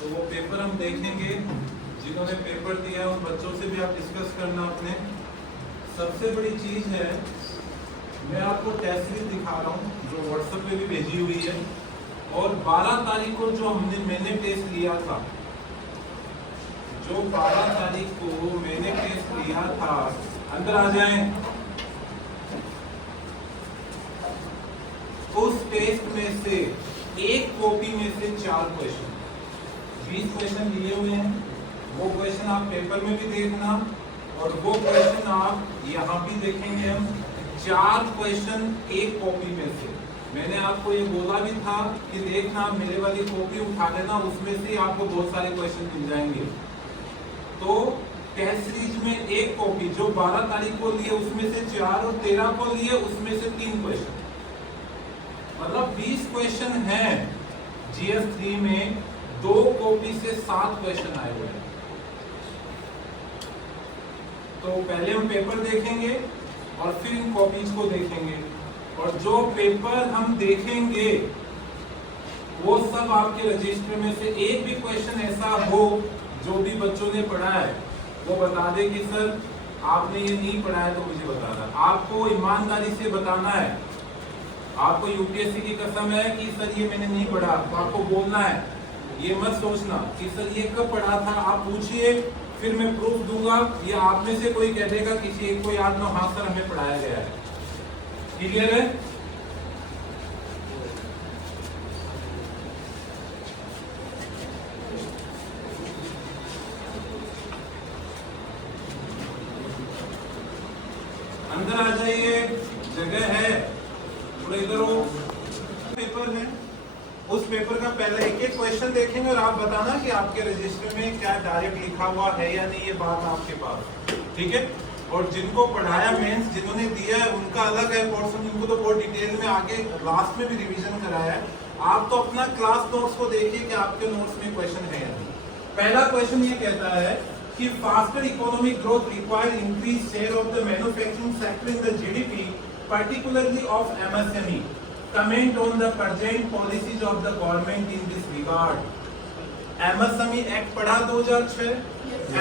तो वो पेपर हम देखेंगे। जिन्होंने पेपर दिया है उन बच्चों से भी आप डिस्कस करना अपने। सबसे बड़ी चीज है, मैं आपको टेस्ट सीरीज दिखा रहा हूँ जो व्हाट्सएप पे भी भेजी हुई है, और 12 तारीख को जो मैंने टेस्ट लिया था, जो 12 तारीख को मैंने टेस्ट लिया था, अंदर आ जाएं। उस टेस्ट में से एक कॉपी में से 4 क्वेश्चन, 20 क्वेश्चन लिए हुए हैं। वो क्वेश्चन आप पेपर में भी देखना और वो क्वेश्चन आप यहाँ भी देखेंगे। हम 4 क्वेश्चन एक कॉपी में से। मैंने आपको ये बोला भी था कि देखना मेरे वाली कॉपी उठा लेना, उसमें से आपको बहुत सारे क्वेश्चन मिल जाएंगे। तो टेस्ट सीरीज में एक कॉपी जो 12 तारीख को लिए उसमें से 4 और 13 को लिए उसमें से 3 क्वेश्चन, मतलब 20 क्वेश्चन हैं। GS3 में 2 कॉपी से 7 क्वेश्चन आए हुए हैं। तो पहले हम पेपर देखेंगे और फिर इन कॉपीज को देखेंगे, और जो पेपर हम देखेंगे वो सब आपके रजिस्टर में से एक भी क्वेश्चन ऐसा हो जो भी बच्चों ने पढ़ा है वो बता दे कि सर आपने ये नहीं पढ़ा है, तो मुझे बताना। आपको ईमानदारी से बताना है। आपको यूपीएससी की कसम है कि सर ये मैंने नहीं पढ़ा, तो आपको बोलना है। ये मत सोचना कि सर ये कब पढ़ा था, आप पूछिए फिर मैं प्रूफ दूंगा। ये आप में से कोई कह देगा किसी एक को याद ना, हाँ सर हमें पढ़ाया गया है। क्लियर है? अंदर आ जाइए, जगह है, थोड़ा इधर हो। पेपर है, उस पेपर का पहले एक क्वेश्चन देखेंगे और आप बताना कि आपके रजिस्टर में क्या डायरेक्ट लिखा हुआ है या नहीं, ये बात आपके पास, ठीक है। और जिनको पढ़ाया मेंस, जिन्होंने दिया है उनका अलग है पोर्शन, उनको तो बहुत डिटेल में आगे लास्ट में भी रिवीजन कराया है। आप तो अपना क्लास नोट्स को देखिए कि आपके नोट्स में क्वेश्चन है या नहीं। पहला क्वेश्चन ये कहता है कि faster economic growth require increase share of the manufacturing sector in the GDP, particularly of MSME. Comment on the present policies of the government in this regard. MSME act पढ़ा 2006।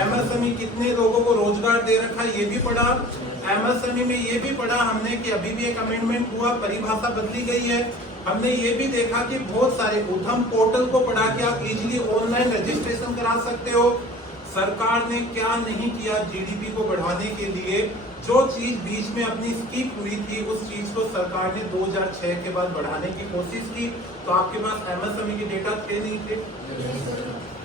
MSME कितने लोगों को रोजगार दे रखा ये भी पढ़ा। MSME में ये भी पढ़ा हमने कि अभी भी एक अमेंडमेंट हुआ, परिभाषा बदली गई है। हमने ये भी देखा कि बहुत सारे उद्यम पोर्टल को पढ़ा के आप इजीली ऑनलाइन रजिस्ट्रेशन करा सकते हो। सरकार ने क्या नहीं किया GDP को बढ़ाने के लिए। जो चीज बीच में अपनी स्किप हुई थी उस चीज को सरकार ने 2006 के बाद बढ़ाने की कोशिश की। तो आपके पास MSME के डेटा थे नहीं थे,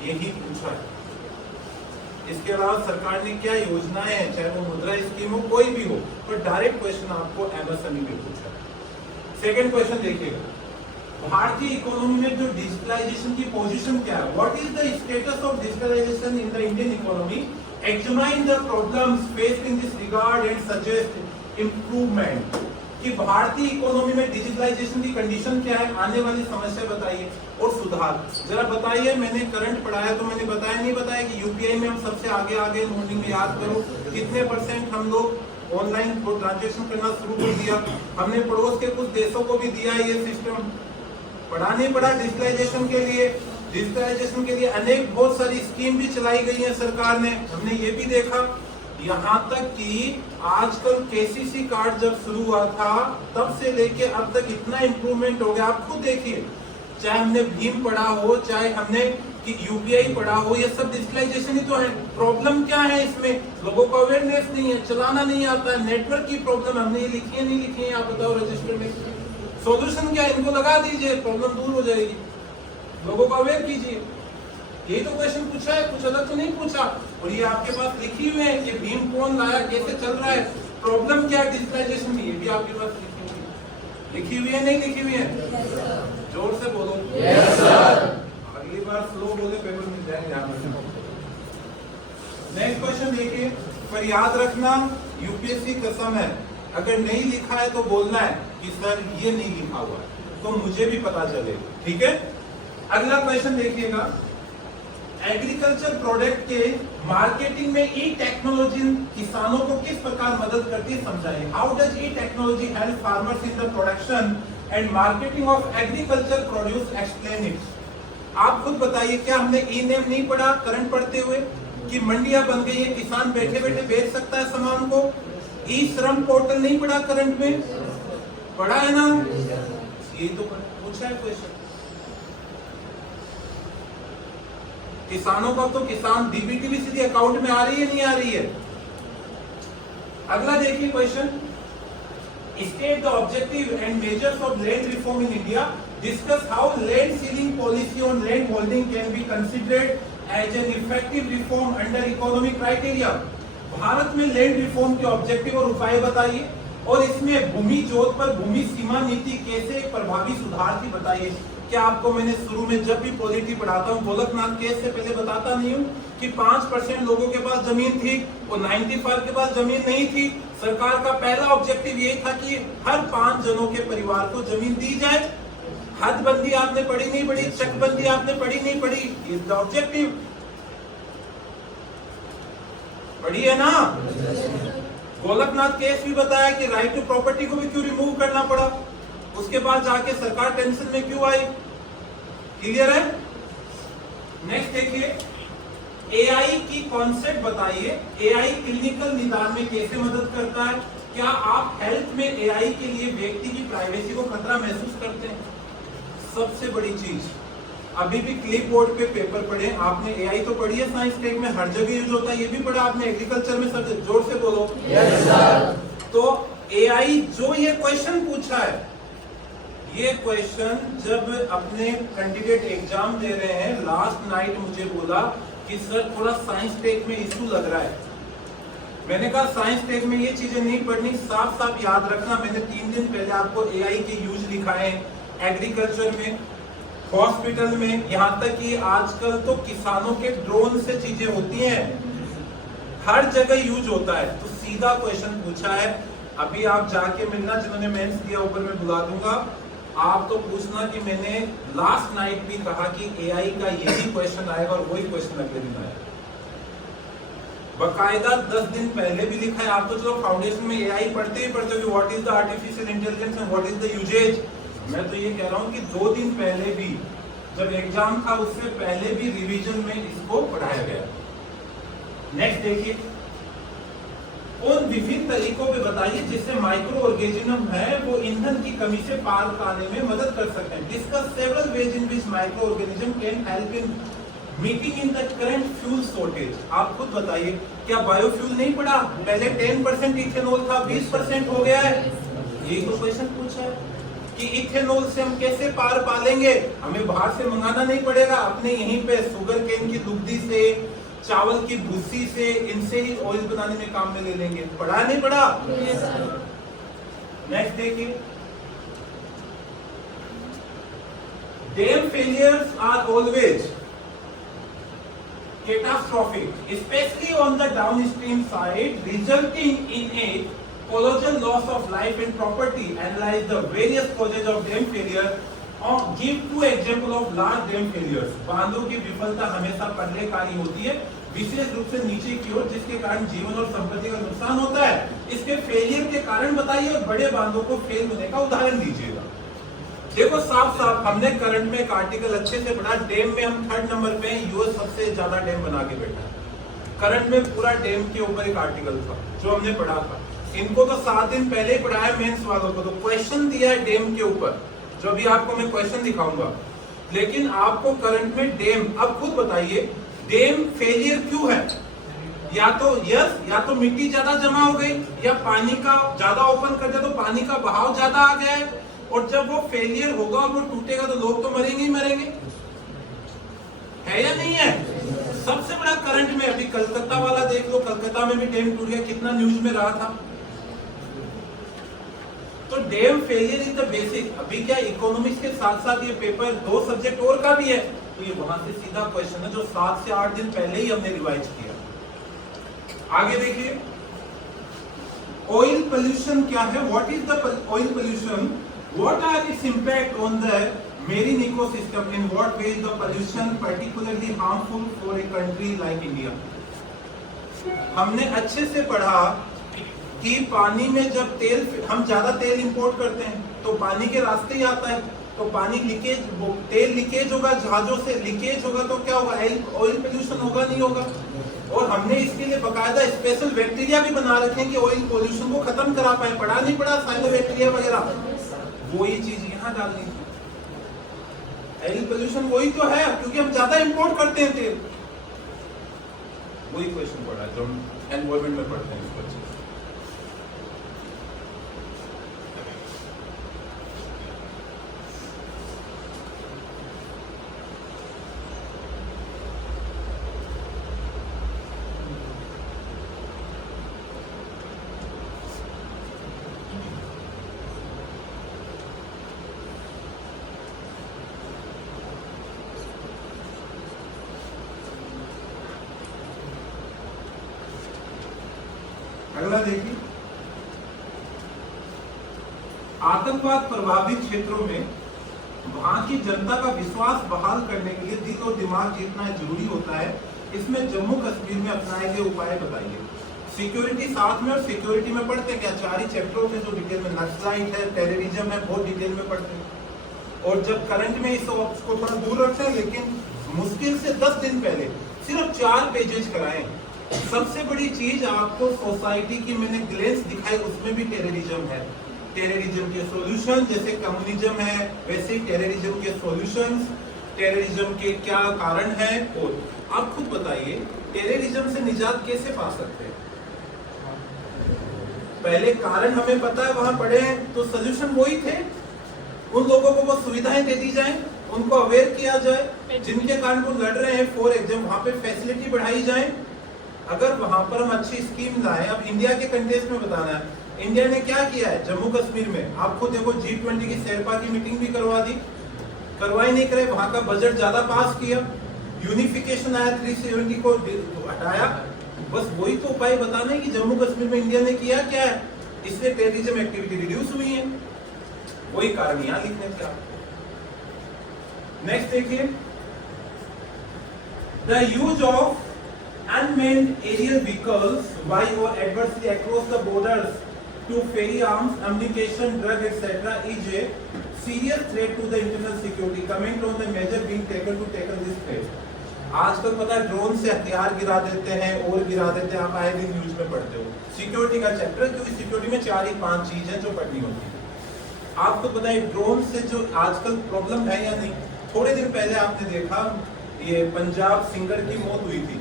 यही पूछा है। इसके अलावा सरकार ने क्या योजनाएं हैं, चाहे वो मुद्रा स्कीम हो कोई भी हो, पर डायरेक्ट क्वेश्चन आपको MSME में पूछा है। सेकेंड क्वेश्चन देखिएगा, भारतीय इकोनॉमी में जो डिजिटलाइजेशन की पोजीशन क्या है, what is the status of digitalization in the Indian economy, examine the problems faced in this regard and suggest improvement। कि भारतीय इकोनॉमी में डिजिटलाइजेशन की कंडीशन क्या है, आने वाली समस्या बताइए और सुधार जरा बताइए। मैंने करंट पढ़ाया तो मैंने बताया नहीं बताया कि यूपीआई में हम सबसे आगे मॉर्निंग में याद करो कितने % हम लोग ऑनलाइन ट्रांजेक्शन करना शुरू कर दिया। हमने पड़ोस के कुछ देशों को भी दिया ये सिस्टम। पढ़ा नहीं पढ़ा डिजिटलाइजेशन के लिए? डिजिटलाइजेशन के लिए अनेक बहुत सारी स्कीम भी चलाई गई है सरकार ने, हमने ये भी देखा। यहाँ तक कि आजकल KCC कार्ड जब शुरू हुआ था तब से लेके अब तक इतना इम्प्रूवमेंट हो गया। आप खुद देखिए, चाहे हमने भीम पढ़ा हो, चाहे हमने UPI पढ़ा हो, ये सब डिजिटलाइजेशन ही तो है। प्रॉब्लम क्या है इसमें? लोगों को अवेयरनेस नहीं है, चलाना नहीं आता है, नेटवर्क की प्रॉब्लम। हमने ये लिखी है नहीं लिखी है, आप बताओ रजिस्टर में। सोल्यूशन क्या है? इनको लगा दीजिए, प्रॉब्लम दूर हो जाएगी। लोगों को अवेयर कीजिए। यही तो क्वेश्चन पूछा है, कुछ अलग तो नहीं पूछा। और ये आपके पास लिखी हुई है कि भीम कौन लाया, कैसे चल रहा है, प्रॉब्लम क्या है डिजिटलाइजेशन में, ये भी आपके पास लिखी हुई है नहीं लिखी हुई है? जोर से बोलो। Yes sir. अगली बार स्लो बोले, पेपर मिल जाएंगे। नेक्स्ट क्वेश्चन देखिए, पर याद रखना यूपीएससी कसम है, अगर नहीं लिखा है तो बोलना है कि सर ये नहीं लिखा हुआ है, तो मुझे भी पता चले, ठीक है। अगला क्वेश्चन देखिएगा, एग्रीकल्चर प्रोडक्ट के मार्केटिंग में ई टेक्नोलॉजी किसानों को किस प्रकार मदद करती है, समझाइए। How does E technology help farmers in the production and marketing of agriculture produce, explain it. आप खुद बताइए, क्या हमने ई नेम नहीं पढ़ा करंट पढ़ते हुए कि मंडियां बन गई है, किसान बैठे बैठे बेच सकता है सामान को? ई श्रम पोर्टल नहीं पढ़ा करंट में? पढ़ा है ना? ये तो पूछा है क्वेश्चन। किसानों का तो किसान डीबीटी भी सीधे अकाउंट में आ रही है, नहीं आ रही है? अगला देखिए question, state the objective and measures of land reform in India, discuss how land ceiling policy on land holding can be considered as an effective reform under economic criteria. Bharat में लैंड रिफॉर्म के objective और उपाय बताइए, और इसमें भूमि जोत पर भूमि सीमा नीति कैसे एक प्रभावी सुधार थी, बताइए। क्या आपको मैंने शुरू में जब भी पॉलिटी पढ़ाता हूँ, गोलकनाथ केस से पहले बताता नहीं हूँ कि 5% लोगों के पास जमीन थी और 95 के पास जमीन नहीं थी। सरकार का पहला ऑब्जेक्टिव ये था कि हर 5 जनों के परिवार को जमीन दी जाए। हदबंदी आपने पढ़ी नहीं पढ़ी, चकबंदी आपने पढ़ी नहीं पढ़ी, इज द ऑब्जेक्टिव। पढ़ी है ना? गोलकनाथ केस भी बताया कि राइट टू प्रॉपर्टी को भी क्यों रिमूव करना पड़ा, उसके बाद जाके सरकार टेंशन में क्यों आई। क्लियर है? नेक्स्ट देखिए, एआई की कॉन्सेप्ट बताइए। एआई क्लिनिकल निदान में कैसे मदद करता है? क्या आप हेल्थ में एआई के लिए व्यक्ति की प्राइवेसी को खतरा महसूस करते हैं? सबसे बड़ी चीज, अभी भी क्लिप बोर्ड पे पेपर पढ़े आपने, एआई तो पढ़ी है साइंस टेक में, हर जगह यूज होता है, ये भी पढ़ा आपने एग्रीकल्चर में, सब जोर से बोलो। Yes sir. तो एआई जो ये क्वेश्चन पूछा है, ये क्वेश्चन जब अपने कैंडिडेट एग्जाम दे रहे हैं, लास्ट नाइट मुझे बोला कि सर थोड़ा साइंस टेक में इशू लग रहा है। मैंने कहा साइंस टेक में ये चीजें नहीं पढ़नी, साफ साफ याद रखना। मैंने 3 दिन पहले आपको एआई के यूज लिखाए एग्रीकल्चर में, हॉस्पिटल में, यहाँ तक कि आजकल तो किसानों के ड्रोन से चीजें होती हैं, हर जगह यूज होता है। तो सीधा क्वेश्चन पूछा है। अभी आप जाके मिलना, जिन्होंने मेंस दिया ऊपर मैं बुला दूंगा, आप तो पूछना कि मैंने लास्ट नाइट भी कहा कि एआई का यही क्वेश्चन आएगा और वही क्वेश्चन अगले दिन आएगा। बकायदा 10 दिन पहले भी लिखा है। आप तो चलो फाउंडेशन में एआई पढ़ते ही पढ़ते हो, what is the artificial intelligence and what is the uses. मैं तो ये कह रहा हूँ कि 2 दिन पहले भी, जब एग्जाम था उससे पहले भी रिवीजन में इसको पढ़ाया गया। नेक्स्ट देखिए, उन विभिन्न तरीकों पे बताइए जिससे माइक्रो ऑर्गेनिज्म है वो ईंधन की कमी से पार पाने में मदद कर सकते हैं। Discuss several ways in which micro organism can help in meeting in the current fuel shortage. आप खुद बताइए, क्या बायोफ्यूल नहीं पड़ा? पहले 10% इथेनॉल था, 20% हो गया है। ये तो क्वेश्चन पूछा है कि इथेनॉल से हम कैसे पार पालेंगे। हमें बाहर से मंगाना नहीं पड़ेगा, अपने यहीं पे शुगर केन की लुगदी से, चावल की भूसी से, इनसे ही ऑयल बनाने में काम में ले लेंगे। पढ़ा नहीं पढ़ा? नेक्स्ट देखिए, dam failures are always catastrophic, especially on the downstream side, resulting in a colossal loss of life and property. Analyze the various causes of dam failure or give 2 example of large dam failures. बांधों की विफलता हमेशा पहलेकारी होती है, विशेष रूप से नीचे की ओर, जिसके कारण जीवन और संपत्ति का नुकसान होता है। इसके फेलियर के कारण बताइए और बड़े बांधों को फेल होने का उदाहरण दीजिएगा। देखो साफ साफ हमने करंट में एक आर्टिकल अच्छे से पढ़ा, डैम में हम 3rd नंबर पे हैं, यूएस सबसे ज्यादा डैम बना के बैठा है। करंट में पूरा डैम के ऊपर एक आर्टिकल था जो हमने पढ़ा था। इनको तो 7 दिन पहले ही पढ़ाया मेंस वालों को, तो क्वेश्चन दिया है डैम के ऊपर, जो अभी आपको मैं क्वेश्चन दिखाऊंगा। लेकिन आपको करंट में डैम, अब खुद बताइए डैम फेलियर क्यों है? या तो यस, या तो मिट्टी ज्यादा जमा हो गई, या पानी का ज्यादा ओपन कर दिया तो पानी का बहाव ज्यादा आ गया है, और जब वो फेलियर होगा और वो टूटेगा तो लोग तो मरेंगे ही मरेंगे, है या नहीं है? सबसे बड़ा करंट में अभी कलकत्ता वाला देख लो, कलकत्ता में भी डैम टूट गया, कितना न्यूज में रहा था। तो dam failure is the basic. अभी क्या इकोनॉमिक्स के साथ साथ ये पेपर 2 सब्जेक्ट और का भी है, तो ये वहां से सीधा क्वेश्चन है जो 7 से 8 दिन पहले ही हमने रिवाइज किया। आगे देखिए, ऑयल पोल्यूशन क्या है? What is the oil pollution? What are its impact on the marine ecosystem? In what way is the pollution particularly harmful for a country like India? हमने अच्छे से पढ़ा कि पानी में जब तेल, हम ज्यादा तेल इंपोर्ट करते हैं तो पानी के रास्ते ही आता है, तो पानी लीकेज, तेल लीकेज होगा, जहाजों से लीकेज होगा तो क्या होगा, ऑयल पोल्यूशन होगा, नहीं होगा। और हमने इसके लिए बकायदा स्पेशल बैक्टीरिया भी बना रखे हैं कि ऑयल पोल्यूशन को खत्म करा पाए। पढ़ा नहीं पड़ा साइनोबैक्टीरिया वगैरह, वही चीज यहाँ डालनी है। ऑयल पोल्यूशन वही तो है, क्योंकि हम ज्यादा इंपोर्ट करते हैं तेल। वही क्वेश्चन पढ़ा जो हम एनवायरमेंट में पढ़ते हैं इस बच्चे। अगला देखिए, आतंकवाद प्रभावित क्षेत्रों में वहां की जनता का विश्वास बहाल करने के लिए दिल और दिमाग जीतना जरूरी होता है। इसमें जम्मू कश्मीर में अपनाए गए उपाय बताइए। सिक्योरिटी साथ में, और सिक्योरिटी में पढ़ते हैं क्या, 4 ही चैप्टरों में जो डिटेल में नक्सलाइट है, टेररिज्म है, बहुत डिटेल में पढ़ते हैं। और जब करंट में इस को थोड़ा दूर रखते हैं, लेकिन मुश्किल से 10 दिन पहले सिर्फ 4 पेजेज कराएं। सबसे बड़ी चीज आपको सोसाइटी की मैंने ग्लेंस दिखाई, उसमें भी टेररिज्म है। टेररिज्म के सॉल्यूशन, जैसे कम्युनिज्म है वैसे ही टेररिज्म के सॉल्यूशंस, टेररिज्म के क्या कारण है। और आप खुद बताइए, टेररिज्म से निजात कैसे पा सकते हैं? पहले कारण हमें पता है, वहां पढ़े हैं, तो सॉल्यूशन वही थे। उन लोगों को वो सुविधाएं दे दी जाए, उनको अवेयर किया जाए जिनके कारण वो लड़ रहे हैं। फॉर एग्जाम्पल वहां पे फैसिलिटी बढ़ाई जाए। अगर वहां पर हम अच्छी स्कीम लाए, अब इंडिया के कंटेक्स्ट में बताना है, इंडिया ने क्या किया है जम्मू कश्मीर में, आपको देखो G20 की शेरपा की मीटिंग भी करवा दी, करवाई नहीं करे, वहां का बजट ज्यादा पास किया, यूनिफिकेशन आया, 370 को हटाया। बस वही तो उपाय बताना है कि जम्मू कश्मीर में इंडिया ने किया क्या है, इसलिए टेररिज्म एक्टिविटी रिड्यूस हुई है। वही कारण यहाँ लिखने थे आप। नेक्स्ट देखिए, the use of unmanned aerial vehicles by or adversely across the borders to ferry arms, ammunition, drug, etc. is a serious threat to the internal security. Comment on the measure being taken to tackle this threat. आजकल पता है drone से हथियार गिरा देते हैं और गिरा देते हैं, आप आए दिन न्यूज में पढ़ते हो। सिक्योरिटी का चैप्टर, क्योंकि सिक्योरिटी में 4 ही 5 चीज है जो पढ़नी होती है। आपको पता है ड्रोन से जो आजकल प्रॉब्लम है या नहीं। थोड़े दिन पहले आपने देखा ये पंजाब सिंगर की मौत हुई थी,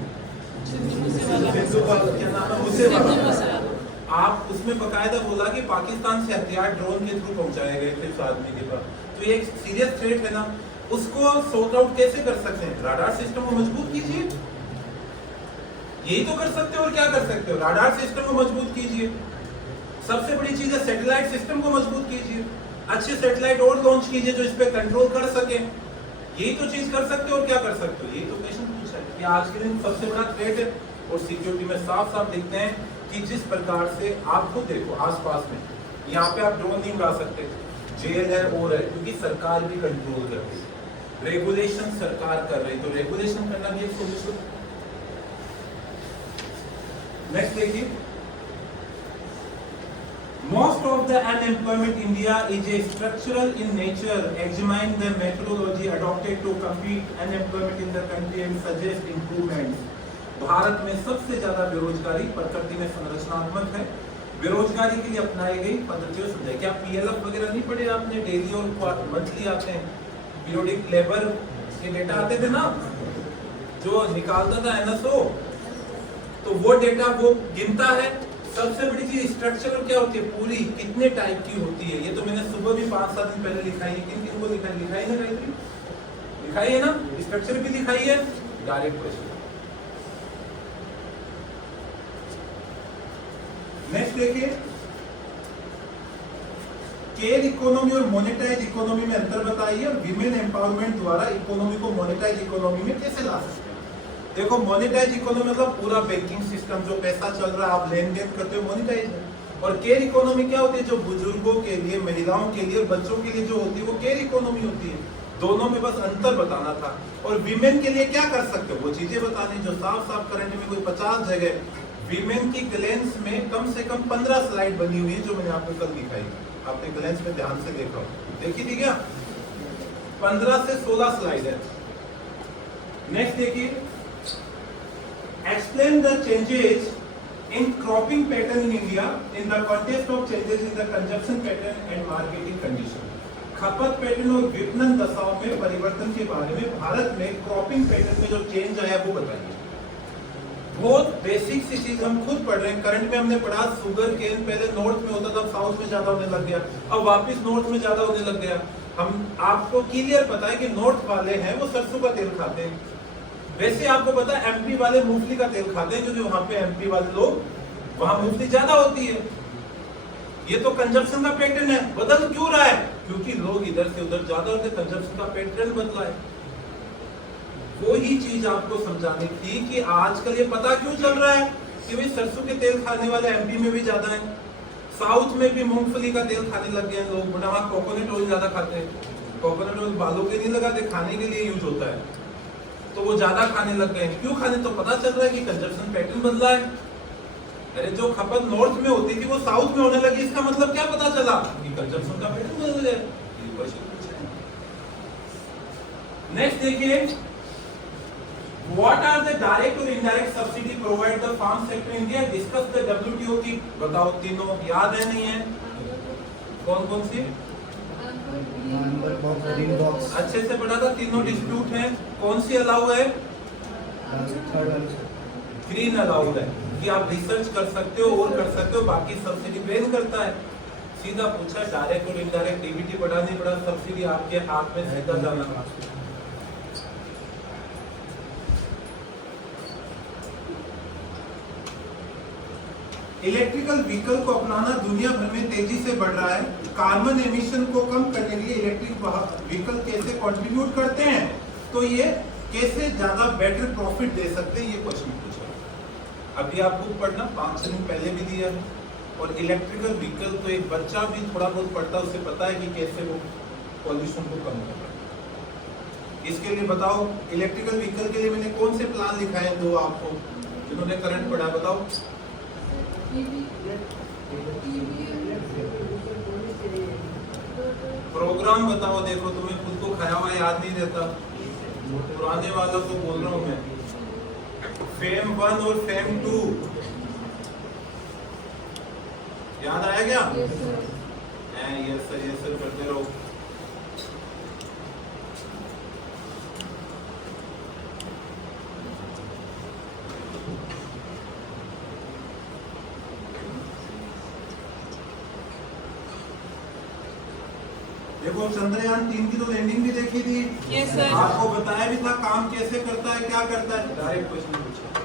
क्या नाम है, मुझसे आप उसमें बकायदा बोला कि पाकिस्तान से हथियार ड्रोन के थ्रू पहुंचाए गए थे उस आदमी के पास। तो ये एक सीरियस थ्रेट है ना, उसको सॉर्ट आउट कैसे कर सकते हैं? राडार सिस्टम को मजबूत कीजिए, यही तो कर सकते हो। और क्या कर सकते हो? राडार सिस्टम को मजबूत कीजिए। सबसे बड़ी चीज है सैटेलाइट सिस्टम को मजबूत कीजिए, अच्छे सैटेलाइट और लॉन्च कीजिए जो इस पे कंट्रोल कर सके। यही तो चीज कर सकते हो। और क्या कर सकते हो? यही तो क्वेश्चन पूछा है कि आज के दिन सबसे बड़ा थ्रेट है। और सिक्योरिटी में साफ साफ दिखते हैं कि जिस प्रकार से आप खुद देखो आसपास में, यहाँ पे आप ड्रोन नहीं उड़ा सकते, जेल है और है, क्योंकि सरकार भी कंट्रोल कर रही है, रेगुलेशन सरकार कर रही है, तो रेगुलेशन करना भी एक सोल्यूशन। नेक्स्ट देखिए, most of the unemployment in India is a structural in nature. Examine the methodology adopted to compete unemployment in the country and suggest improvements. Bharat में सबसे ज्यादा बेरोजगारी प्रकृति में संरचनात्मक है। बेरोजगारी के लिए अपनाई गई पद्धतियों समझाइए। क्या PLF वगैरह नहीं पढ़े आपने? डेली और मंथली आते हैं, पीरियोडिक लेबर के डेटा आते थे ना, जो निकालता था NSO, तो वो डेटा वो गिनता है। सबसे बड़ी चीज स्ट्रक्चर क्या होती है, पूरी कितने टाइप की होती है। ये तो मैंने सुबह भी 5-7 दिन पहले लिखाई है। किन किन को लिखाई ना, लिखाई है ना, स्ट्रक्चर भी लिखाई है। Direct question. नेक्स्ट देखिए, केयर इकोनॉमी और मोनेटाइज इकोनॉमी में अंतर बताइए और विमेन एम्पावरमेंट द्वारा इकोनॉमी को मोनेटाइज इकोनॉमी में कैसे ला सकते हैं। देखो, मोनेटाइज इकोनॉमी मतलब पूरा बैंकिंग सिस्टम, जो पैसा चल रहा है, आप लेन देन करते हो, मोनेटाइज है। और केयर इकोनॉमी क्या होती है? जो बुजुर्गों के लिए, महिलाओं के लिए, बच्चों के लिए जो होती है, वो केयर इकोनॉमी होती है। दोनों में बस अंतर बताना था। और विमेन के लिए क्या कर सकते हो, वो चीजें बतानी जो साफ साफ करंट में कोई 50 जगह विमेन की ग्लेंस में कम से कम 15 स्लाइड बनी हुई है, जो मैंने आपको कल दिखाई। आपने ग्लेंस में ध्यान से देखा, देखी थी क्या? 15 से 16 स्लाइड है। नेक्स्ट देखिए, explain the changes in cropping pattern in India in the context of changes in the consumption pattern and marketing condition. खपत पैटर्न और विपणन दशाओं में परिवर्तन के बारे में भारत में क्रॉपिंग पैटर्न में जो चेंज आया वो बताइए। बहुत बेसिक सी चीज हम खुद पढ़ रहे हैं। करंट में हमने पढ़ा शुगर केन पहले नॉर्थ में होता था, साउथ में ज्यादा होने लग गया, अब वापस नॉर्थ में ज्यादा होने लग गया। हम आपको क्लियर पता है कि नॉर्थ वाले हैं वो सरसों का तेल खाते हैं, वैसे आपको पता है एमपी वाले मूंगफली का तेल खाते हैं, क्योंकि वहां पे एमपी वाले लोग वहां मूंगफली ज्यादा होती है। ये तो कंजप्शन का पैटर्न है। बदल क्यों रहा है? क्योंकि लोग इधर से उधर ज्यादा होते, कंजप्शन का पैटर्न बदला है। वो ही चीज आपको समझानी थी कि आजकल ये पता क्यों चल रहा है कि भाई सरसों के तेल खाने वाले एमपी में भी ज्यादा है, साउथ में भी मूंगफली का तेल खाने लग गए लोग, बट वहां कोकोनट ऑयल ज्यादा खाते हैं। कोकोनट ऑयल बालों के नहीं लगाते, खाने के लिए यूज होता है, तो वो ज्यादा खाने लग गए। क्यों खाने? तो पता चल रहा है कि कंजप्शन पैटर्न बदला है। अरे जो खपत नॉर्थ में होती थी वो साउथ में होने लगी, इसका मतलब क्या पता चला कि कंजप्शन का पैटर्न बदल गया। नेक्स्ट देखिए, What are the direct और indirect subsidy provide the farm sector in India? Discuss the WTO की। बताओ तीनों याद है नहीं है? कौन कौन सी? अच्छे से पढ़ा था। तीनों डिस्प्यूट है, कौन सी अलाउ है? ग्रीन अलाउड है कि आप रिसर्च कर सकते हो और कर सकते हो, बाकी सब्सिडी बैन करता है। सीधा पूछा डायरेक्ट और इनडायरेक्ट, डीबीटी पढ़ा नहीं पढ़ा, सब्सिडी आपके हाथ में सीधा जाना। इलेक्ट्रिकल व्हीकल को अपनाना दुनिया भर में तेजी से बढ़ रहा है। कार्बन एमिशन को कम करने के लिए इलेक्ट्रिक व्हीकल कैसे कंट्रीब्यूट करते हैं, तो ये कैसे ज्यादा बेटर प्रॉफिट दे सकते हैं, ये क्वेश्चन पूछा। अभी आपको पढ़ना 5 दिन पहले भी दिया है। और इलेक्ट्रिकल व्हीकल तो एक बच्चा भी थोड़ा बहुत पढ़ता है, उसे पता है कि कैसे वो पॉल्यूशन को कम कर रहा है। इसके लिए बताओ, इलेक्ट्रिकल व्हीकल के लिए मैंने कौन से प्लान लिखा है दो आपको, जिन्होंने करंट पढ़ा, बताओ। प्रोग्राम बताओ। देखो तुम्हें खुद को खाया हुआ याद नहीं रहता, पुराने वालों को बोल रहा हूं मैं। फेम 1 और फेम 2 याद आया क्या? यस सर करते रहो। देखो चंद्रयान 3 की तो लैंडिंग भी देखी थी। yes, sir. आपको बताया भी था काम कैसे करता है, क्या करता है। डायरेक्ट क्वेश्चन पूछा,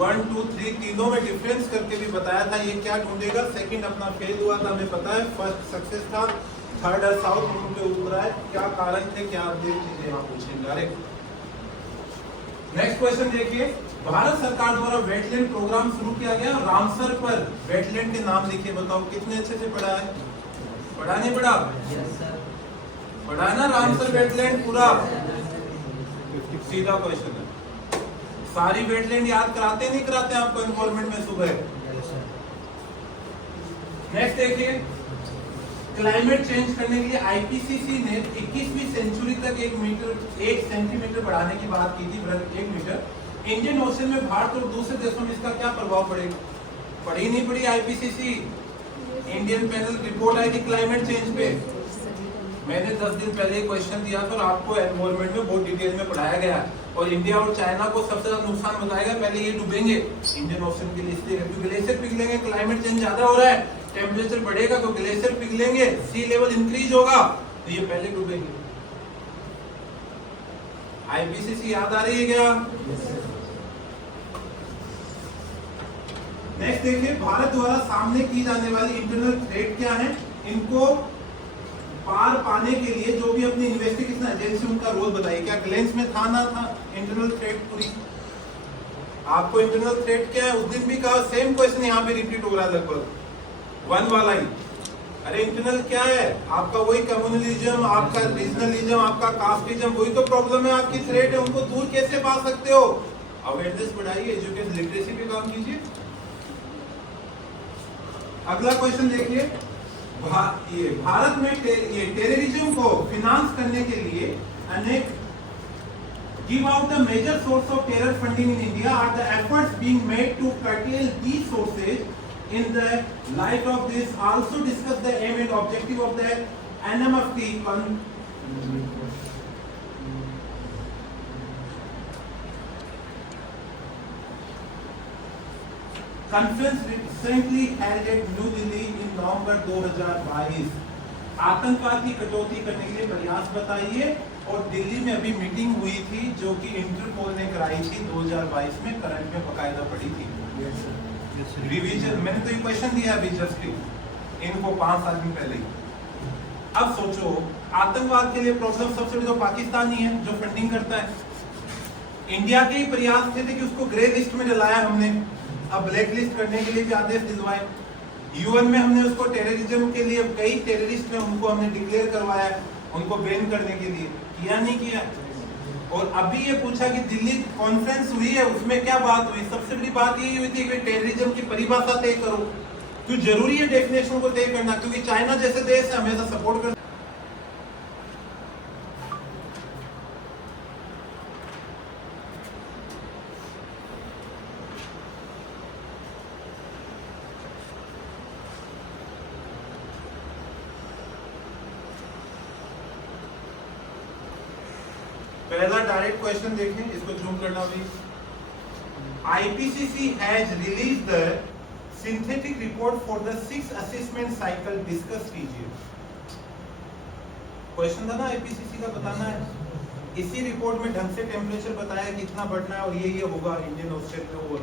1 2 3 तीनों में डिफरेंस करके भी बताया था। ये क्या ढूंढेगा, सेकंड अपना फेल हुआ था हमें पता है, फर्स्ट सक्सेस था, थर्ड है साउथ मून पे उतरा है। क्या कारण थे, क्या अपडेट चीजें आप पूछेंगे डायरेक्ट। नेक्स्ट क्वेश्चन देखिए, भारत सरकार द्वारा वेटलैंड प्रोग्राम शुरू किया गया, रामसर पर वेटलैंड के नाम लिखे। बताओ कितने अच्छे से पढ़ा है, पढ़ा नहीं पढ़ा? पढ़ा ना रामसर वेटलैंड पूरा। सीधा क्वेश्चन है। सारी वेटलैंड याद कराते नहीं कराते आपको एनवायरमेंट में सुबह? नेक्स्ट देखिए, क्लाइमेट चेंज करने के लिए आईपीसीसी ने 21वीं सेंचुरी तक 1 सेंटीमीटर बढ़ाने की बात की थी, 1 मीटर। इंडियन ओशन में भारत और दूसरे देशों में इसका क्या प्रभाव पड़ेगा? पढ़ी नहीं पढ़ी आईपीसीसी? इंडियन पैनल रिपोर्ट आई थी क्लाइमेट चेंज पे। मैंने 10 दिन पहले क्वेश्चन दिया था और आपको एनवायरमेंट में बहुत डिटेल में पढ़ाया गया। और इंडिया और चाइना को सबसे ज्यादा नुकसान बताएगा, पहले ये डूबेंगे इंडियन ओशन के लिए, इसलिए क्योंकि ग्लेशियर पिघलेंगे, क्लाइमेट चेंज ज्यादा हो रहा है, टेम्परेचर बढ़ेगा तो ग्लेशियर पिघलेंगे, सी लेवल इंक्रीज होगा, तो ये पहले डूबेंगे। आईपीसीसी याद आ रही है क्या? नेक्स्ट देखिए, भारत द्वारा सामने की जाने वाली इंटरनल थ्रेट क्या है, इनको पार पाने के लिए जो भी अपनी इन्वेस्टिगेशन एजेंसी उनका रोल बताइए। क्या ग्लेंस में था ना था इंटरनल थ्रेट पूरी? आपको इंटरनल थ्रेट क्या है उस दिन भी कहा, सेम क्वेश्चन यहाँ पे रिपीट हो रहा है लगभग 1 वाला ही। अरे इंटरनल क्या है आपका? वही कम्युनलिज्म, आपका रीजनलिज्म, आपका कास्टिज्म, वही तो प्रॉब्लम है, आपकी थ्रेट है, उनको दूर कैसे पा सकते हो? अवेयरनेस बढ़ाइए, एजुकेशन लिटरेसी पे काम कीजिए। अगला क्वेश्चन देखिए, ये भारत में ये टेररिज्म को फिनांस करने के लिए अनेक give out the major source of terror funding in India are the efforts being made to curtail these sources. In the light of this, also discuss the aim and objective of the NMFT conference recently held at New Delhi in November 2022. आतंकवाद की कटौती करने के लिए प्रयास बताइए। और दिल्ली में अभी मीटिंग हुई थी जो कि इंटरपोल ने कराई थी 2022 में, करंट में बकायदा पड़ी थी। रिवीजन मैंने तो ये क्वेश्चन दिया अभी जस्ट इनको 5 साल पहले ही। अब सोचो आतंकवाद के लिए प्रॉब्लम सबसे बड़ी तो पाकिस्तान ही है जो फंडिंग करता है। इंडिया के ही प्रयास थे कि उसको ग्रे लिस्ट में डलाया हमने, अब ब्लैक लिस्ट करने के लिए भी आदेश दिलवाए। यूएन में हमने उसको टेररिज्म के लिए कई टेररिस्ट में उनको हमने डिक्लेयर करवाया उनको बैन करने के लिए, किया नहीं किया। और अभी ये पूछा कि दिल्ली कॉन्फ्रेंस हुई है उसमें क्या बात हुई, सबसे बड़ी बात यही हुई थी कि टेररिज्म की परिभाषा तय करो। क्यों जरूरी है डेफिनेशन को तय करना, क्योंकि चाइना जैसे देश है हमेशा सपोर्ट कर। पहला डायरेक्ट क्वेश्चन देखें, इसको जूम करना भी। IPCC has release the synthetic report for the 6 assessment cycle, discuss कीजिए। क्वेश्चन था ना आईपीसीसी का, बताना है। इसी रिपोर्ट में ढंग से टेम्परेचर बताया कितना बढ़ना है और ये होगा इंडियन ओशन में। और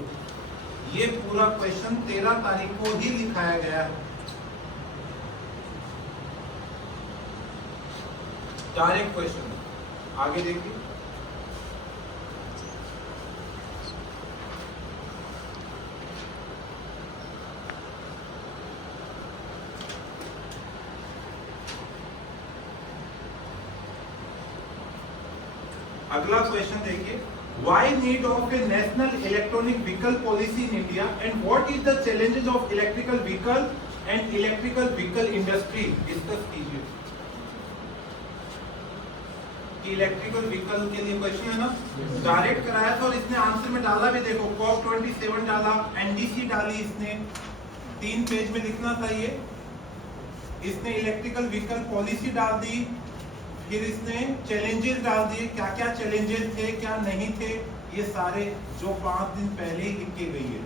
ये पूरा क्वेश्चन 13 तारीख को ही लिखाया गया है। डायरेक्ट क्वेश्चन आगे देखिए। अगला क्वेश्चन देखिए, Why need of a national electronic vehicle policy in India and what is the challenges of electrical vehicle and electrical vehicle industry? Discuss कीजिए कि इलेक्ट्रिकल व्हीकल के लिए क्वेश्चन है ना, डायरेक्ट कराया था और इसने आंसर में डाला भी, देखो COP27 डाला, एनडीसी डाली, इसने 3 पेज में लिखना था ये। इसने इलेक्ट्रिकल व्हीकल पॉलिसी डाल दी, फिर इसने चैलेंजेस डाल दिए, क्या क्या चैलेंजेस थे क्या नहीं थे, ये सारे जो 5 दिन पहले ही लिख के गई है।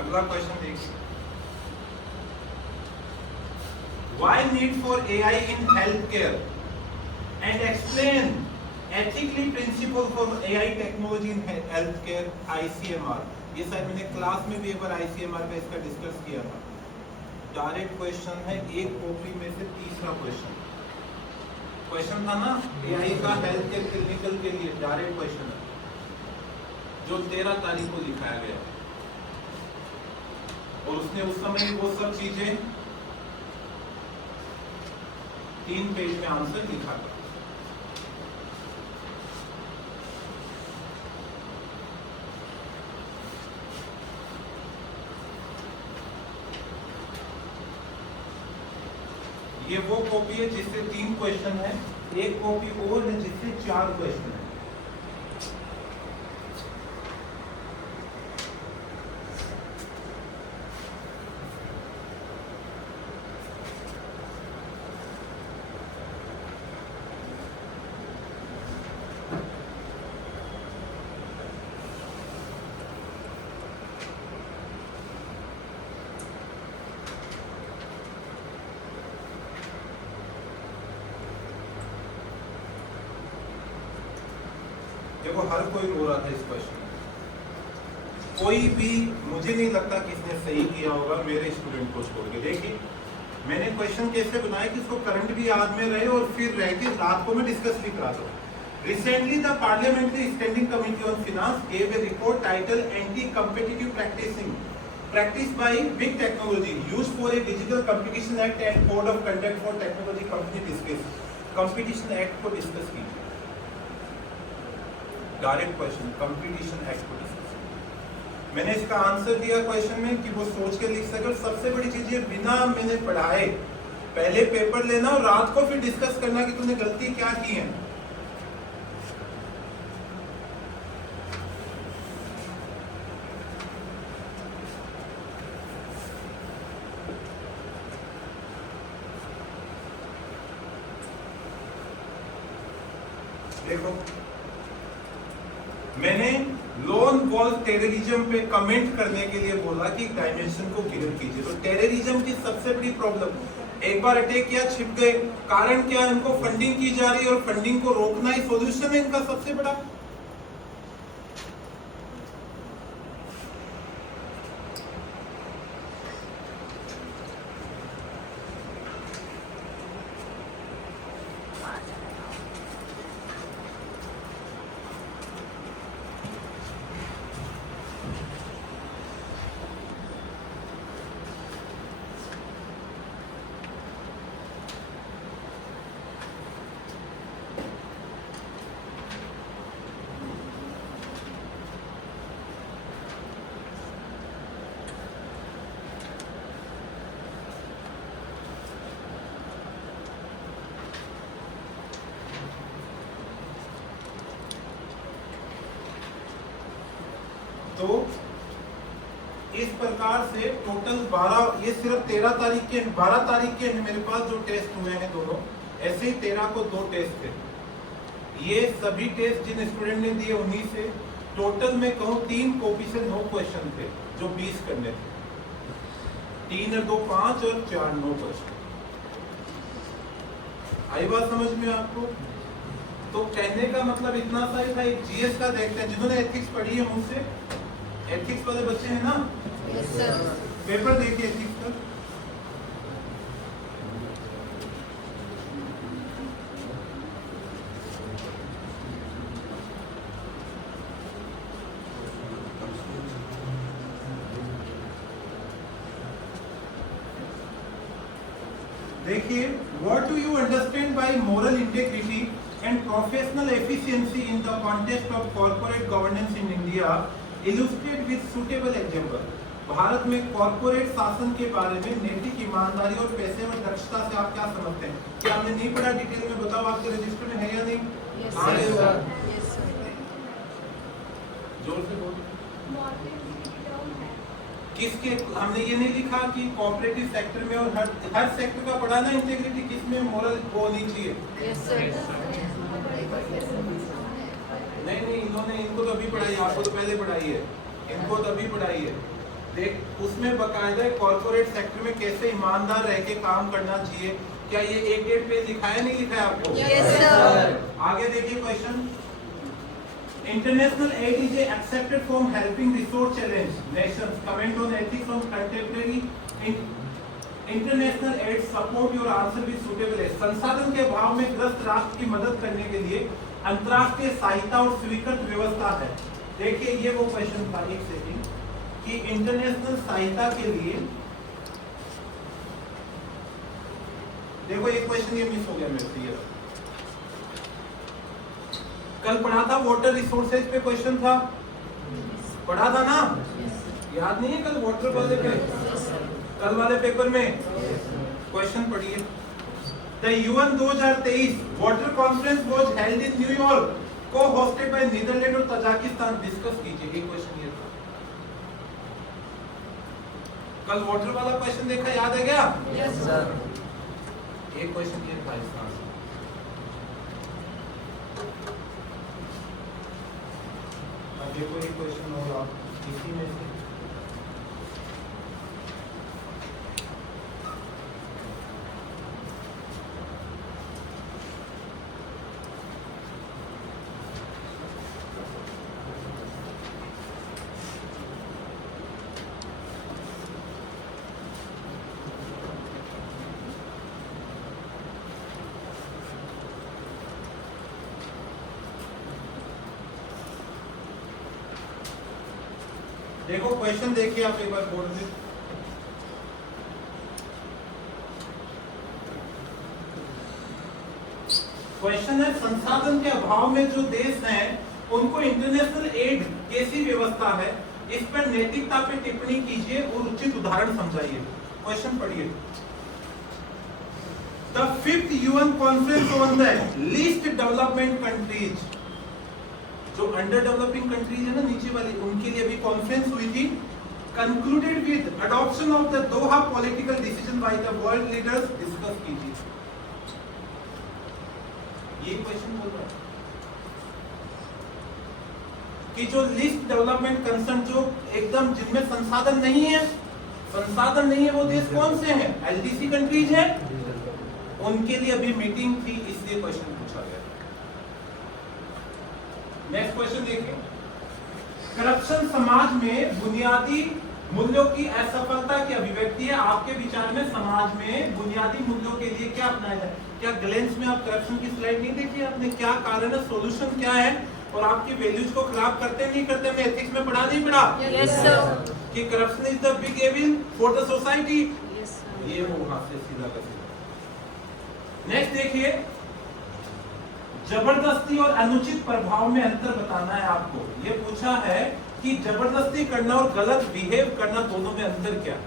अगला क्वेश्चन देखिए, Why need for AI in healthcare and explain ethically principle for AI technology in healthcare ICMR। ये शायद मैंने क्लास में भी एक बार ICMR का इसका डिस्कस किया था। डायरेक्ट क्वेश्चन है, एक कॉपी में से तीसरा क्वेश्चन था ना AI का हेल्थ केयर क्लिनिकल के लिए, डायरेक्ट क्वेश्चन है जो 13 तारीख को दिखाया गया और उसने उस समय वो सब चीजें 3 पेज में आंसर लिखा था। ये वो कॉपी है जिससे 3 क्वेश्चन है, एक कॉपी और है जिससे 4 क्वेश्चन है। देखो हर कोई रो रहा था इस क्वेश्चन में, कोई भी मुझे नहीं लगता कि इसने सही किया होगा मेरे स्टूडेंट को छोड़ के। देखिए मैंने क्वेश्चन कैसे बनाया कि इसको करंट भी याद में रहे और फिर रह के रात को मैं डिस्कस भी करा दूँ। Recently, the Parliamentary Standing Committee on Finance gave a report titled Anti-Competitive Practice by Big Technology Used for a Digital Competition Act and Code of Conduct for Technology Company discuss. Competition Act को discuss कीजिए. Direct question, competition act को discuss. मैंने इसका answer दिया question में कि वो सोच के लिख सके. और सबसे बड़ी चीज ये बिना मैंने पढ़ाए पहले पेपर लेना और रात को फिर डिस्कस करना कि तूने गलती क्या की है. देखो, मैंने लोन वॉल्फ टेररिज्म पे कमेंट करने के लिए बोला कि डायमेंशन को क्लियर कीजिए. तो टेररिज्म की सबसे बड़ी प्रॉब्लम, एक बार अटैक किया छिप गए. कारण क्या है? इनको फंडिंग की जा रही है और फंडिंग को रोकना ही सॉल्यूशन है इनका सबसे बड़ा. तो इस प्रकार से टोटल 12, ये सिर्फ 12 तारीख के मेरे पास जो टेस्ट हुए हैं दोनों, ऐसे ही 13 को 2 टेस्ट थे. ये सभी टेस्ट जिन स्टूडेंट ने दिए उन्हीं से टोटल में कहूँ 3 कॉपी से 9 क्वेश्चन थे जो 20 करने थे. 3 और 2 5 और 4 9 क्वेश्चन. आई बात समझ में आपको? तो कहने का मतलब इतना सा ही था. एक जीएस का देखते हैं, जिन्होंने एथिक्स पढ़ी है मुझसे, एथिक्स वाले बच्चे हैं ना? Yes sir. पेपर देखिए एथिक्स का. देखिए, what do you understand by moral integrity and professional efficiency in the context of corporate governance in India? Illustrate with suitable example. Bharat में कॉर्पोरेट शासन के बारे में नैतिक ईमानदारी और पेशेवर दक्षता से आप क्या समझते हैं? क्या आपने नहीं पढ़ा? डिटेल में बताओ, आपके रजिस्टर में है या नहीं? Yes sir. जोर से बोलो. किसके? हमने ये नहीं लिखा कि कोऑपरेटिव सेक्टर में और हर सेक्टर का पढ़ा ना इंटीग्रिटी, किसमें मोरल वो होनी चाहिए. Yes sir. नहीं, इन्होंने इनको तो अभी पढ़ाई, आपको तो पहले पढ़ाई है, इनको तो अभी पढ़ाई है. देख, उसमें बकायदा कॉर्पोरेट सेक्टर में कैसे ईमानदार रह के काम करना चाहिए. क्या ये 1-1.5 पेज लिखा है, नहीं लिखा है आपको? Yes sir. आगे देखिए question. International aid is accepted from helping resource challenged nations. Comment on ethics on contemporary international aid. Support your answer with suitable. संसाधन के अभाव में ग्रस्त राष्ट्र की मदद करने के लिए अंतर्राष्ट्रीय सहायता और स्वीकृत व्यवस्था है. देखिए, ये वो क्वेश्चन था, एक सेकंड, कि इंटरनेशनल सहायता के लिए, देखो एक क्वेश्चन ये मिस हो गया मेरे से. ये कल पढ़ा था वाटर रिसोर्सेज पे क्वेश्चन था, पढ़ा था ना? याद नहीं है? कल वाटर वाले पे, कल वाले पेपर में क्वेश्चन पढ़िए. The UN 2023 water conference was held in New York, को होस्टेड बाय नीदरलैंड और तजाकिस्तान. डिस्कस कीजिए. एक क्वेश्चन ये था. कल वाटर वाला क्वेश्चन देखा, याद है क्या? Yes sir. एक क्वेश्चन ये था इसका. देखो एक क्वेश्चन होगा इसी में से. देखो क्वेश्चन देखिए आप एक बार बोर्ड में। क्वेश्चन है, संसाधन के अभाव में जो देश हैं उनको इंटरनेशनल एड कैसी व्यवस्था है, इस पर नैतिकता पे टिप्पणी कीजिए और उचित उदाहरण समझाइए। क्वेश्चन पढ़िए। The fifth UN conference on the least development countries, जो अंडर डेवलपिंग कंट्रीज है ना नीचे वाली, उनके लिए भी कॉन्फ्रेंस हुई थी। Concluded with adoption of the Doha political decision by the world leaders, discuss कीजिए। ये क्वेश्चन बोल रहा है कि जो लिस्ट डेवलपमेंट कंसर्न, जो एकदम जिनमें संसाधन नहीं है वो देश कौन से हैं? एलडीसी कंट्रीज हैं। उनके लिए अभी मीटिंग थी, इसलिए क्वेश्चन पूछा गया। नेक्स्ट क्वेश्चन देखिए। करप्शन समाज में बुनियादी मूल्यों की असफलता की अभिव्यक्ति है। आपके विचार में समाज में बुनियादी मूल्यों के लिए क्या अपनाया जाए? क्या ग्लेंस में आप करप्शन की स्लाइड नहीं देखी आपने? क्या कारण है, सॉल्यूशन क्या है, और आपकी वैल्यूज को खराब करते नहीं करते? हमने एथिक्स में पढ़ा नहीं पढ़ा? Yes, sir. कि corruption is the big evil for the society. ये वो वहां से सीधा का सीधा। नेक्स्ट देखिए, जबरदस्ती और अनुचित प्रभाव में अंतर बताना है आपको। ये पूछा है कि जबरदस्ती करना और गलत बिहेव करना, दोनों में अंतर क्या है?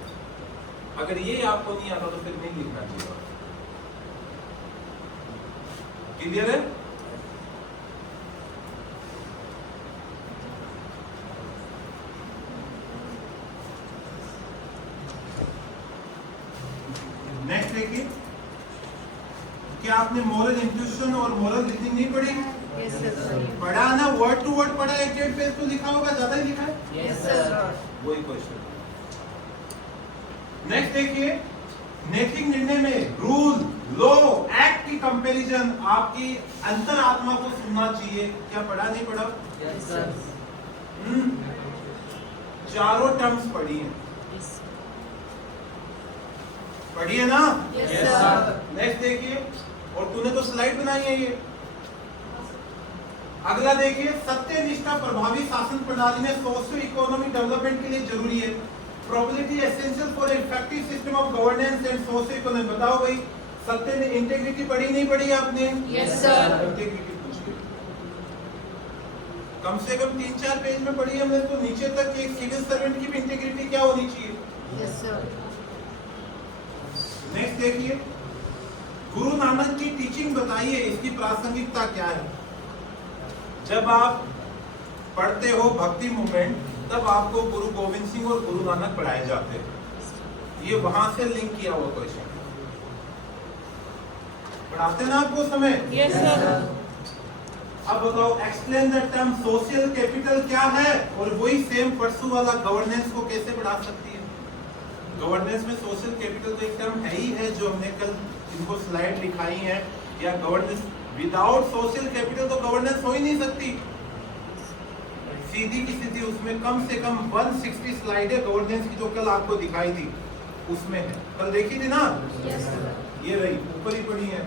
अगर ये आपको नहीं आता तो फिर नहीं लिखना चाहिए। क्लियर है? नेक्स्ट देखिए, क्या आपने मोरल इंट्यूशन और मोरल रीजनिंग नहीं पढ़ी? Yes, sir. पढ़ा ना, वर्ड टू वर्ड पढ़ा, एक डेढ़ पेज तो लिखा होगा, ज्यादा ही लिखा है। Yes, sir. वही क्वेश्चन। नेक्स्ट देखिए, नैतिक निर्णय में रूल, लॉ, एक्ट की कंपैरिजन आपकी अंतरात्मा को सुनना चाहिए। क्या पढ़ा नहीं पढ़ा? Yes, sir. चारों टर्म्स पढ़ी हैं, Yes. पढ़ी है ना? Yes, sir. नेक्स्ट देखिए, और तूने तो स्लाइड बनाई है ये। अगला देखिए, सत्यनिष्ठा प्रभावी शासन प्रणाली में सोशियो इकोनॉमिक डेवलपमेंट के लिए जरूरी है। Probability essential for effective system of governance and socio economic. बताओ भाई, सत्य ने इंटीग्रिटी पढ़ी नहीं पढ़ी आपने? Yes, sir. इंटीग्रिटी पूछिए, कम से कम 3-4 पेज में पढ़ी हमने, तो नीचे तक एक सिविल सर्वेंट की भी इंटीग्रिटी क्या होनी चाहिए। Yes, sir. नेक्स्ट देखिए, गुरु नानक की टीचिंग बताइए, इसकी प्रासंगिकता क्या है? जब आप पढ़ते हो भक्ति मूवमेंट, तब आपको गुरु गोविंद सिंह और गुरु नानक पढ़ाए जाते हैं। ये वहां से लिंक किया हुआ क्वेश्चन पढ़ाते ना आपको समय। Yes, sir. अब बताओ, explain the term social capital क्या है, और वही सेम परसों वाला गवर्नेंस को कैसे बढ़ा सकती है। गवर्नेंस में सोशल कैपिटल तो एक टर्म है ही है, जो हमने कल इनको स्लाइड दिखाई है। या गवर्नेंस विदाउट सोशल कैपिटल तो गवर्नेंस हो ही नहीं सकती। सीधी की सीधी उसमें कम से कम 160 स्लाइड है गवर्नेंस की, जो कल आपको दिखाई थी उसमें है। कल देखी थी ना? Yes, sir. ये रही, ऊपर ही पड़ी है।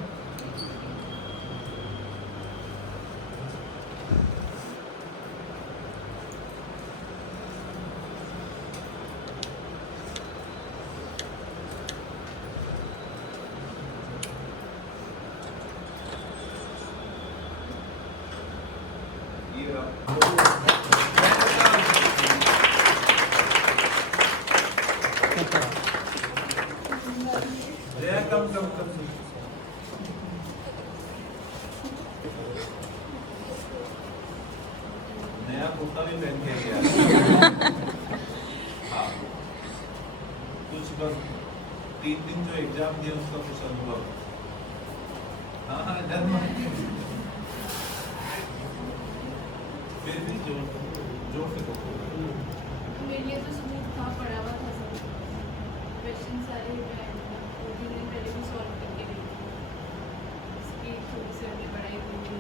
ये कम कम कम नया कुर्ता भी पहन के गया। हाँ, कुछ बस 3 दिन जो एग्जाम दिया उसका कुछ अनुभव। हाँ, फिर भी जो फिर मेरे लिए तो स्मूथ था, पढ़ा हुआ था सब क्वेश्चन सारे। मैं 2-3 दिन पहले भी सॉल्व करके गई थी, इसकी थोड़ी सी हमने पढ़ाई हुई थी।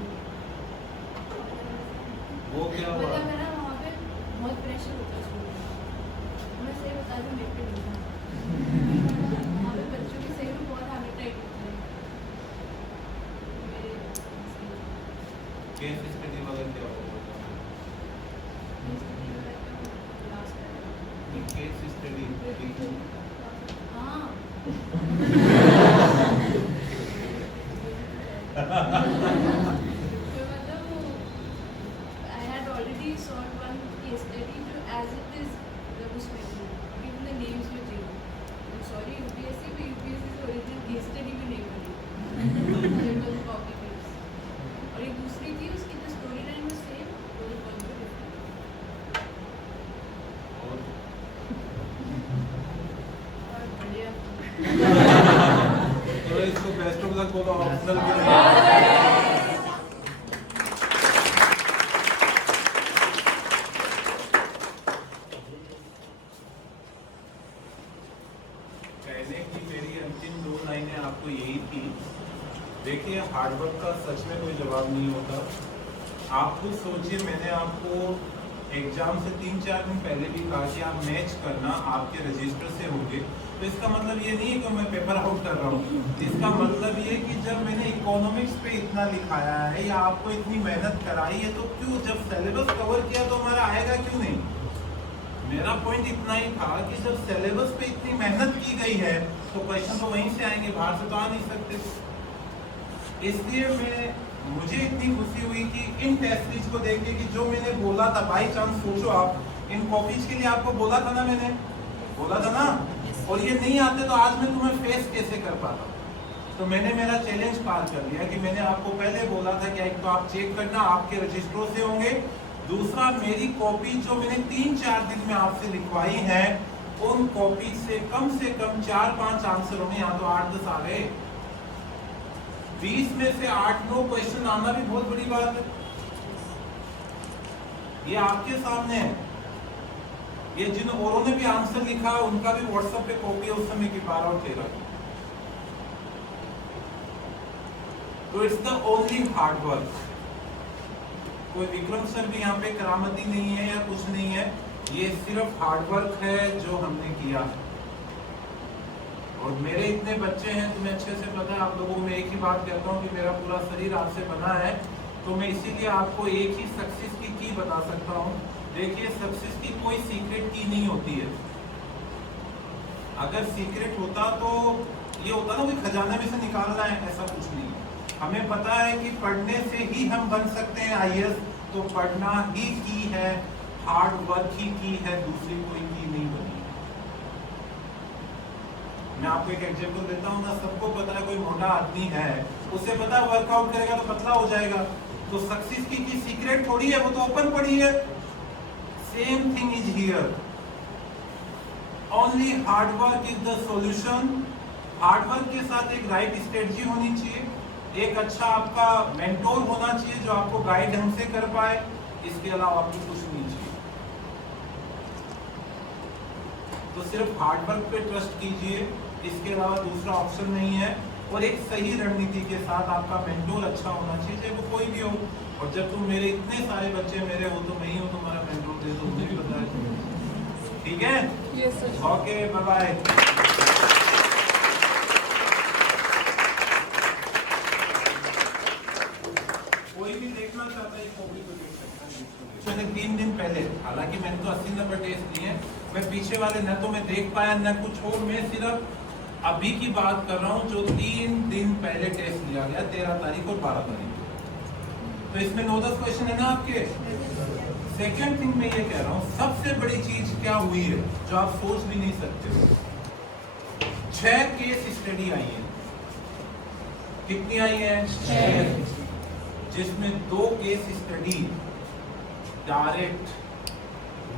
वो क्या हुआ? मतलब है ना, वहाँ पे बहुत प्रेशर होता है स्कूल में। मैं सही बता दूँ, मेरे पे नहीं था। वहाँ पे बच्चों की सही में बहुत हालत टाइट होती है। मेरे केस स्टडी वगैरह क्या होगा? लास्ट बोलो ऑप्शनल के लिए। कहने की मेरी अंतिम 2 लाइनें आपको यही थी, देखिए हार्डवर्क का सच में कोई जवाब नहीं होता। आप खुद सोचिए, मैंने आपको एग्जाम से 3-4 दिन पहले भी कहा कि आप मैच करना आपके रजिस्टर से होंगे। तो इसका मतलब ये नहीं है कि मैं पेपर आउट कर रहा हूँ, इसका मतलब ये कि जब मैंने इकोनॉमिक्स पे इतना लिखाया है या आपको इतनी मेहनत कराई है, तो क्यों जब सिलेबस कवर किया तो हमारा आएगा क्यों नहीं। मेरा पॉइंट इतना ही था कि जब सिलेबस पे इतनी मेहनत की गई है तो क्वेश्चन तो वहीं से आएंगे, बाहर से तो आ नहीं सकते। इसलिए मुझे इतनी खुशी हुई कि इन टेस्ट सीरीज को देख के कि जो मैंने बोला था, बाई चांस सोचो आप, इन कॉपीज के लिए आपको बोला था ना, मैंने बोला था ना, और ये नहीं आते तो आज मैं तुम्हें फेस कैसे कर पाता। तो मैंने मेरा चैलेंज पार कर लिया कि मैंने आपको पहले बोला था कि एक तो आप चेक करना आपके रजिस्टरों से होंगे, दूसरा मेरी कॉपी जो मैंने 3-4 दिन में आपसे लिखवाई है, उन कॉपी से कम 4-5 आंसर होंगे, यहाँ तो 8-10 आ गए। 20 में से 8-9 क्वेश्चन आना भी बहुत बड़ी बात है। ये आपके सामने है, ये जिन औरों ने भी आंसर लिखा उनका भी व्हाट्सएप पे कॉपी है उस समय की 12 और 13 की। तो it's the only hard work. कोई विक्रम सर भी यहाँ पे करामती नहीं है या कुछ नहीं है, ये सिर्फ हार्ड वर्क है जो हमने किया। और मेरे इतने बच्चे हैं, तुम्हें अच्छे से पता है, आप लोगों को मैं एक ही बात कहता हूँ कि मेरा पूरा शरीर आपसे बना है, तो मैं इसीलिए आपको एक ही सक्सेस की बता सकता हूँ। देखिए सक्सेस की कोई सीक्रेट की नहीं होती है। अगर सीक्रेट होता तो ये होता ना कोई खजाना में से निकालना है, ऐसा कुछ नहीं है। हमें पता है कि पढ़ने से ही हम बन सकते हैं IAS, तो पढ़ना ही की है, हार्ड वर्क ही की है, दूसरी कोई की नहीं बनी। मैं आपको एक एग्जांपल देता हूँ ना, सबको पता है कोई मोटा आदमी है, उसे पता है वर्कआउट करेगा तो पतला हो जाएगा, तो सक्सेस की सीक्रेट थोड़ी है, वो तो ओपन पड़ी है। Same thing is here, only hard work is the solution. Hard work के साथ एक राइट स्ट्रेटजी होनी चाहिए, एक अच्छा आपका मेंटोर होना चाहिए जो आपको गाइड ढंग से कर पाए, इसके अलावा आपको कुछ नहीं चाहिए। तो सिर्फ हार्ड वर्क पे ट्रस्ट कीजिए, इसके अलावा दूसरा ऑप्शन नहीं है। और एक सही रणनीति के साथ आपका मेंटोर अच्छा होना चाहिए, चाहे वो कोई भी हो। और जब तुम मेरे इतने सारे बच्चे मेरे हो तो मैं ही हूँ तुम्हारा मेंटोर, दे दो, मुझे भी पता है। ठीक है, ओके, बाय बाय। मैंने 3 दिन पहले, हालांकि मैंने तो 80 नंबर टेस्ट दिए हैं, मैं पीछे वाले न तो मैं देख पाया न कुछ और, मैं सिर्फ अभी की बात कर रहा हूँ जो 3 दिन पहले टेस्ट लिया गया, 13 तारीख और 12 तारीख। तो इसमें 9-10 क्वेश्चन है ना आपके। सेकेंड थिंग मैं ये कह रहा हूँ, सबसे बड़ी चीज क्या हुई है जो आप सोच भी नहीं सकते। 6 केस स्टडी आई है। कितनी आई है? 6, जिसमें 2 केस स्टडी डायरेक्ट,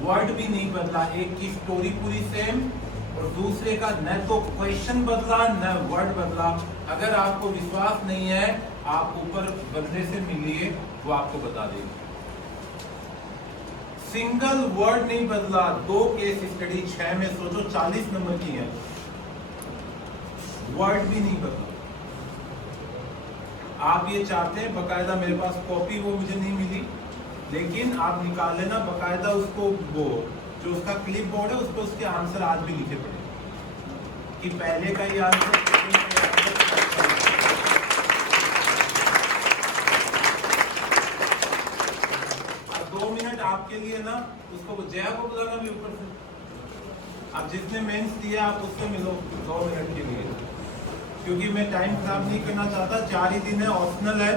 वर्ड भी नहीं बदला, एक की स्टोरी पूरी सेम और दूसरे का न तो क्वेश्चन बदला न वर्ड बदला। अगर आपको विश्वास नहीं है, आप ऊपर बंदे से मिलिए, वो आपको बता देंगे। सिंगल वर्ड नहीं बदला, 2 केस स्टडी 6 में, सोचो 40 नंबर की है, वर्ड भी नहीं बदला। आप ये चाहते हैं बकायदा, मेरे पास कॉपी वो मुझे नहीं मिली, लेकिन आप निकाल लेना बकायदा उसको, वो जो उसका क्लिप बोर्ड है उस पर उसके आंसर आज भी लिखे पड़े कि पहले का ही आंसर। अब 2 मिनट आपके लिए ना, उसको जया को बुलाना भी ऊपर से। अब जिसने मेंस दिया आप उससे मिलो 2 मिनट के लिए, क्योंकि मैं टाइम खराब नहीं करना चाहता। 4 ही दिन है, ऑप्शनल है,